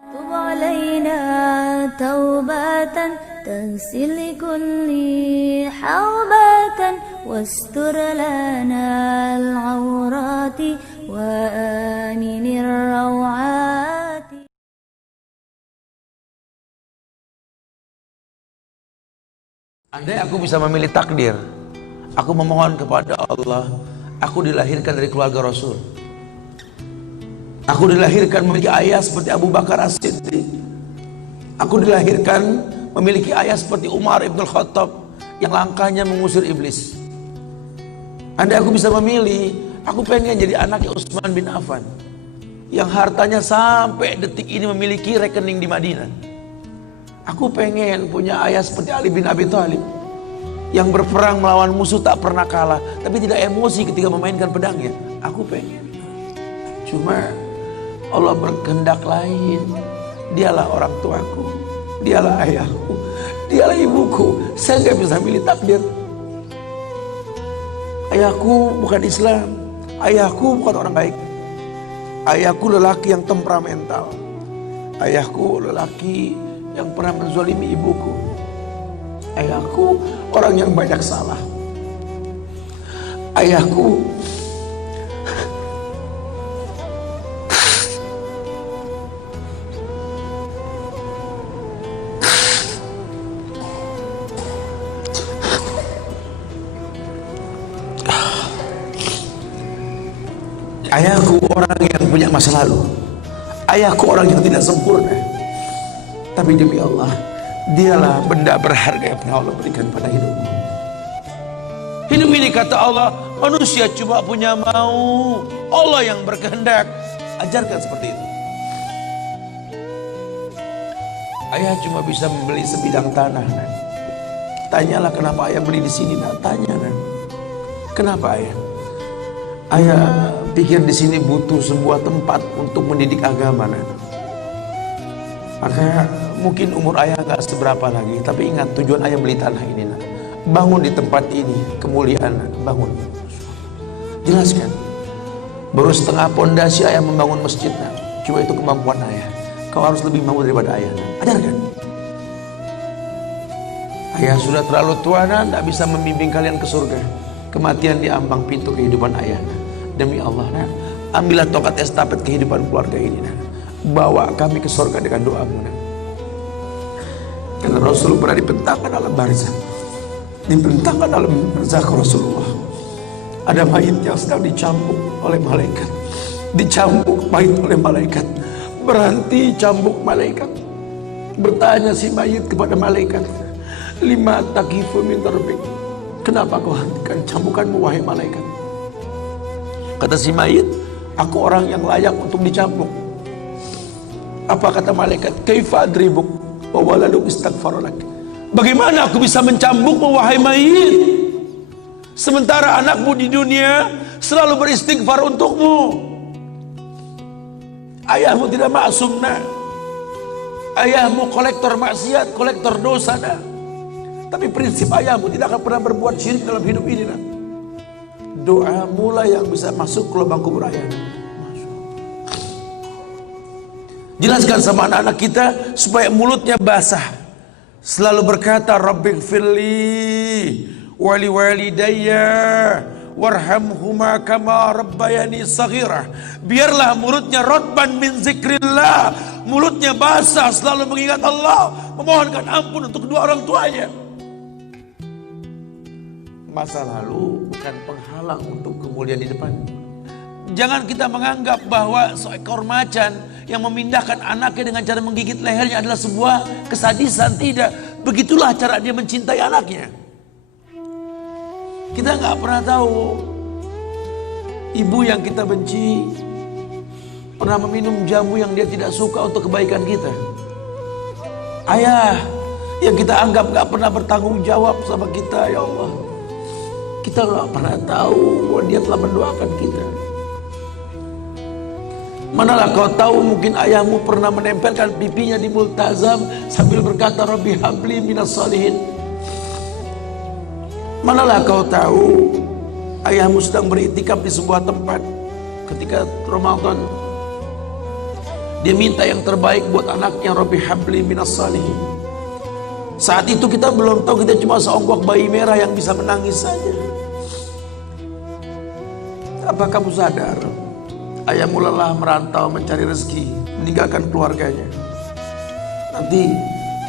تب علينا توبة تغسل كل حوبة واستر لنا العورات وآمن الروعات. Andai aku bisa memilih takdir, aku memohon kepada Allah, aku dilahirkan dari keluarga Rasul. Aku dilahirkan memiliki ayah seperti Abu Bakar As-Siddiq. Aku dilahirkan memiliki ayah seperti Umar Ibn Khattab yang langkahnya mengusir iblis. Andai aku bisa memilih, aku pengen jadi anaknya Utsman bin Affan yang hartanya sampai detik ini memiliki rekening di Madinah. Aku pengen punya ayah seperti Ali bin Abi Thalib yang berperang melawan musuh tak pernah kalah, tapi tidak emosi ketika memainkan pedangnya. Aku pengen. Cuma Allah berkehendak lain. Dialah orang tuaku, dialah ayahku, dialah ibuku. Saya nggak bisa milih takdir. Ayahku bukan Islam, ayahku bukan orang baik. Ayahku lelaki yang temperamental. Ayahku lelaki yang pernah menzalimi ibuku. Ayahku orang yang banyak salah. Ayahku Ayahku orang yang punya masa lalu. Ayahku orang yang tidak sempurna. Tapi demi Allah, dialah benda berharga yang pernah Allah berikan pada hidupmu. Hidup ini kata Allah, manusia cuma punya mau, Allah yang berkehendak. Ajarkan seperti itu. Ayah cuma bisa membeli sebidang tanah, nah. Tanyalah kenapa ayah beli di sini, nah. Tanya, nah. Kenapa ayah? Ayah pikir di sini butuh sebuah tempat untuk mendidik agama, nah. Maka mungkin umur ayah gak seberapa lagi, tapi ingat tujuan ayah beli tanah ini, nah. Bangun di tempat ini kemuliaan, nah. Bangun. Jelaskan. Baru setengah pondasi ayah membangun masjid, nah. Cuma itu kemampuan ayah. Kau harus lebih mampu daripada ayah, nah. Ajarkan. Ayah sudah terlalu tua, nah. Tak bisa membimbing kalian ke surga. Kematian di ambang pintu kehidupan ayah, nah. Demi Allah, nah. Ambillah tongkat estafet kehidupan keluarga ini, nah. Bawa kami ke surga dengan doamu, nah. Karena Rasul pernah dibentangkan alam barzakh, dibentangkan alam barzakh Rasulullah. Ada mayit yang sedang dicambuk oleh malaikat, dicambuk mayit oleh malaikat. Berhenti cambuk malaikat. Bertanya si mayit kepada malaikat, lima takifu min darbik, kenapa kau hentikan cambukanmu wahai malaikat? Kata si mayit, aku orang yang layak untuk dicambuk. Apa kata malaikat? Kaifa adribuk wa waladuk istaghfaralak. Bagaimana aku bisa mencambukmu wahai mayit, sementara anakmu di dunia selalu beristighfar untukmu. Ayahmu tidak maksum, nah. Ayahmu kolektor maksiat, kolektor dosa, nah. Tapi prinsip ayahmu tidak akan pernah berbuat syirik dalam hidup ini, nah. Doa mulai yang bisa masuk ke lubang kubur ayah. Jelaskan sama anak-anak kita supaya mulutnya basah. Selalu berkata, Rabbighfirli wali walidayya warhamhuma kama rabbayani saghirah. Biarlah mulutnya rotban min zikrillah, mulutnya basah selalu mengingat Allah, memohonkan ampun untuk kedua orang tuanya. Masa lalu bukan penghalang untuk kemuliaan di depan. Jangan kita menganggap bahwa seekor macan yang memindahkan anaknya dengan cara menggigit lehernya adalah sebuah kesadisan. Tidak, begitulah cara dia mencintai anaknya. Kita nggak pernah tahu ibu yang kita benci pernah meminum jamu yang dia tidak suka untuk kebaikan kita. Ayah yang kita anggap nggak pernah bertanggung jawab sama kita, ya Allah, kita nggak pernah tahu bahwa dia telah mendoakan kita. Manalah kau tahu mungkin ayahmu pernah menempelkan pipinya di multazam sambil berkata Rabbi habli minas salihin. Manalah kau tahu ayahmu sedang beriktikaf di sebuah tempat ketika Ramadan. Dia minta yang terbaik buat anaknya, Rabbi habli minas salihin. Saat itu kita belum tahu, kita cuma seonggok bayi merah yang bisa menangis saja. Apa kamu sadar? Ayahmu lelah merantau mencari rezeki, meninggalkan keluarganya. Nanti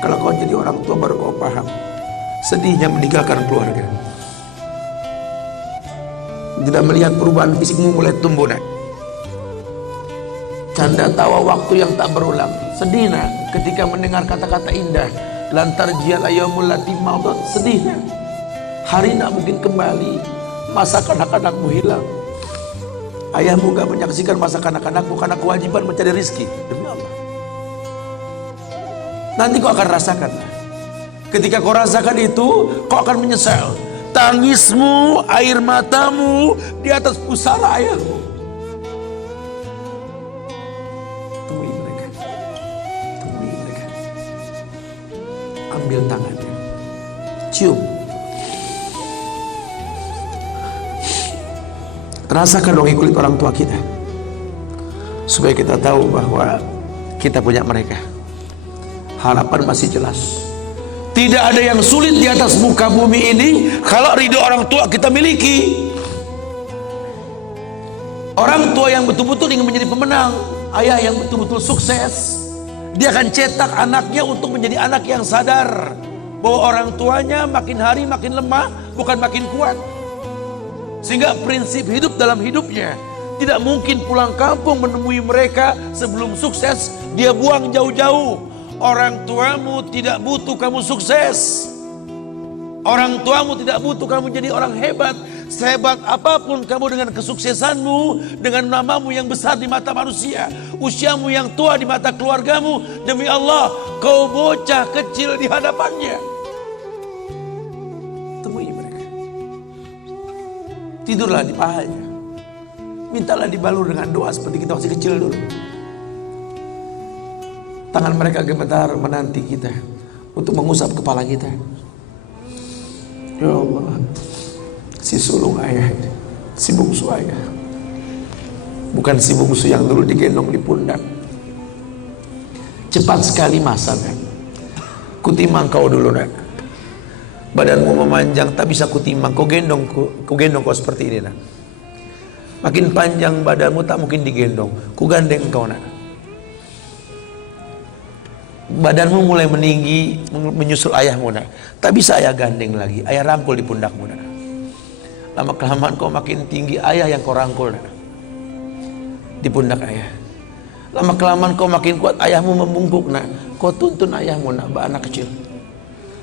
kalau kau jadi orang tua baru kau paham sedihnya meninggalkan keluarga. Tidak melihat perubahan fisikmu mulai tumbuh, nak. Canda tawa waktu yang tak berulang. Sedih, nak, ketika mendengar kata-kata indah. Lantar jial ayyamul lati maudat. Sedih, nak. Hari nak mungkin kembali. Masa kanak-kanakmu hilang. Ayahmu gak menyaksikan masa kanak-kanakmu karena kewajiban mencari rizki. Demi Allah. Nanti kau akan rasakan. Ketika kau rasakan itu, kau akan menyesal. Tangismu, air matamu di atas pusara ayahmu. Temui mereka. Temui mereka. Ambil tangannya. Cium. Rasakan dong kulit orang tua kita. Supaya kita tahu bahwa kita punya mereka. Harapan masih jelas. Tidak ada yang sulit di atas muka bumi ini kalau ridho orang tua kita miliki. Orang tua yang betul-betul ingin menjadi pemenang, ayah yang betul-betul sukses, dia akan cetak anaknya untuk menjadi anak yang sadar bahwa orang tuanya makin hari makin lemah, bukan makin kuat. Sehingga prinsip hidup dalam hidupnya, tidak mungkin pulang kampung menemui mereka sebelum sukses, dia buang jauh-jauh. Orang tuamu tidak butuh kamu sukses. Orang tuamu tidak butuh kamu jadi orang hebat. Sehebat apapun kamu dengan kesuksesanmu, dengan namamu yang besar di mata manusia, usiamu yang tua di mata keluargamu, demi Allah, kau bocah kecil di hadapannya. Temui mereka. Tidurlah di pahanya. Mintalah dibalur dengan doa seperti kita masih kecil dulu. Tangan mereka gemetar menanti kita untuk mengusap kepala kita. Ya Allah, si sulung ayah, si bungsu ayah, bukan si bungsu yang dulu digendong di pundak. Cepat sekali masa, kan? Kutimang kau dulu, nak. Badanmu memanjang, tak bisa kutimang. Kau gendong kau seperti ini, nak. Makin panjang badanmu tak mungkin digendong. Ku gandeng kau, nak. Badanmu mulai meninggi, menyusul ayahmu, nak. Tak bisa ayah gandeng lagi. Ayah rangkul di pundakmu, nak. Lama kelamaan kau makin tinggi, ayah yang kau rangkul, nak. Di pundak ayah. Lama kelamaan kau makin kuat, ayahmu membungkuk, nak. Kau tuntun ayahmu, nak, anak kecil.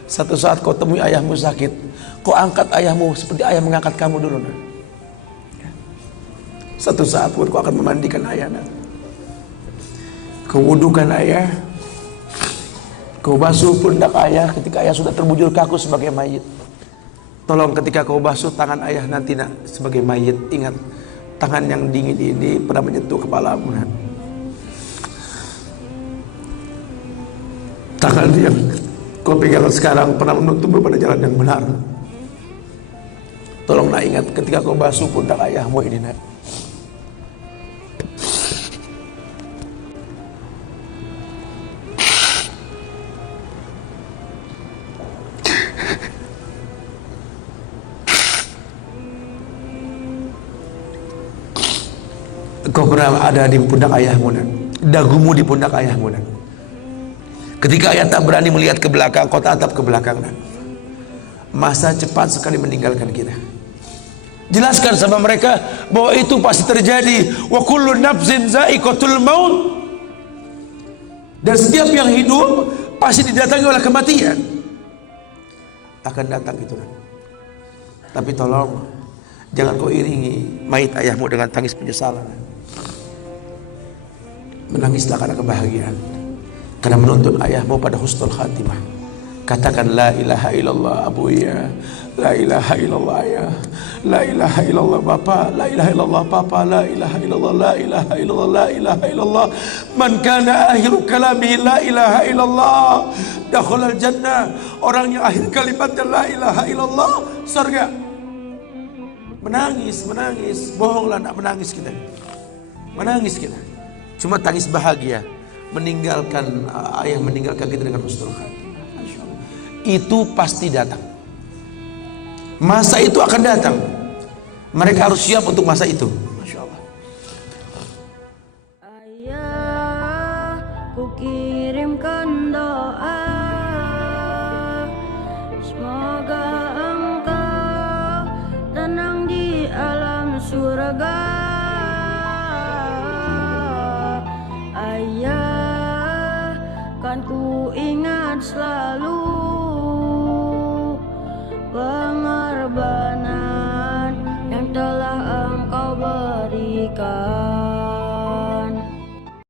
Satu saat kau temui ayahmu sakit, kau angkat ayahmu seperti ayah mengangkat kamu dulu, nak. Satu saat pun kau akan memandikan ayah, nak. Kau wudukan ayah. Kau basuh pundak ayah ketika ayah sudah terbujur kaku sebagai mayit. Tolong ketika kau basuh tangan ayah nanti, nak, sebagai mayit, ingat tangan yang dingin ini pernah menyentuh kepalamu, nak. Tangan yang kau pegang sekarang pernah menuntunmu pada jalan yang benar. Tolong, nak, ingat ketika kau basuh pundak ayahmu ini, nak. Kau pernah ada di pundak ayahmu, nak. Dagumu di pundak ayahmu, nak. Ketika ayah tak berani melihat ke belakang, kau tatap ke belakang, nak. Masa cepat sekali meninggalkan kita. Jelaskan sama mereka bahwa itu pasti terjadi. Wa kullu nafsin za'iqatul maut. Dan setiap yang hidup pasti didatangi oleh kematian. Akan datang itu, nak. Tapi tolong jangan kau iringi mayit ayahmu dengan tangis penyesalan. Menangislah karena kebahagiaan, karena menuntun ayahmu pada husnul khatimah. Katakan la ilaha illallah abuya, la ilaha illallah ayah, la ilaha illallah bapa, la ilaha illallah papa, la ilaha illallah, la ilaha illallah, la ilaha illallah. Man kana akhiru kalami la ilaha illallah dakhalal jannah. Orang yang akhir kalimatnya la ilaha illallah, surga. Menangis, bohonglah, nak menangis kita. Menangis kita. Cuma tangis bahagia. meninggalkan ayah meninggalkan kita dengan husnul khatimah. Itu pasti datang. Masa itu akan datang. Mereka harus siap untuk masa itu. Masya Allah. Ayah, ku kirimkan doa, semoga engkau tenang di alam surga. Ayah, kan ku ingat selalu